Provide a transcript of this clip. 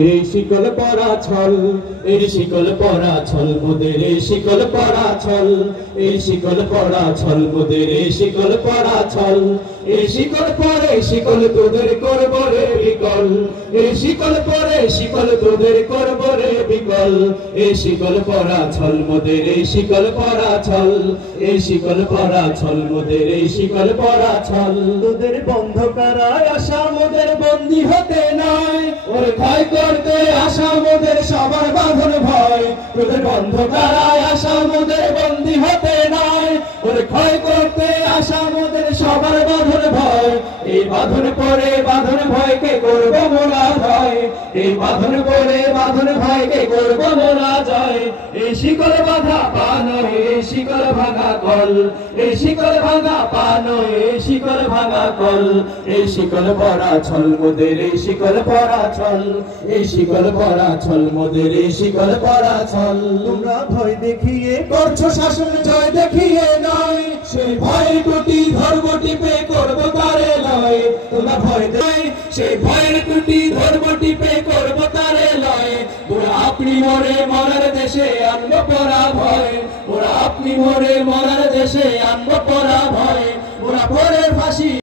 এই শিকল পরা ছল, এই শিকল পরা ছল মোদের, এই শিকল পরা ছল, এই শিকল পরা ছল মোদের, এই শিকল পরা ছল। এই শিকল পরে শিকল তোদের করব রে বিকল, এই শিকল পরে শিকল তোদের করব রে বিকল। এই শিকল পরা ছল মোদের, এই শিকল পরা ছল, এই শিকল পরা ছল মোদের, এই শিকল পরা ছল। তোদের বন্ধ করায় আশা মোদের বন্দী হতে নয়, ওরে ভয় করতে আশা মোদের সবার বাঁধন ভয়। তোদের বন্ধ করায় আশা মোদের বন্দী হতে নয়, ওরে ভয় করতে আশা মোদের সবার বাঁধন ভয়। এই বাঁধন পরে বাঁধন ভয়কে করব মোরা জয়, এই বাঁধন পরে বাঁধন ভয়কে করব মোরা জয়। এই শিকল বাঁধা পা নয়, এই শিকল ভাঙা কল, এই শিকল ভাঙা পা নয়, এই শিকল ভাঙা কল। এই শিকল পরা ছল মোদের, এই শিকল পরা ছল, এই শিকল পরা ছল মোদের, এই শিকল পরা ছল। তোমরা ভয় দেখিয়ে করছো শাসন, জয় দেখিয়ে নয়, সেই ভয় টুটি ধর্ম টিপে করবো তারে লয়। তোমরা ভয় দেয় সেই ভয়ের টুটি ধর্ম টিপে করবো তারে লয়। ওরা আপনি মরে মরার দেশে আনবো পরা ভয়, ওরা আপনি মরে মরার দেশে আনবো পরা ভয়। ওরা পরে ফাঁসি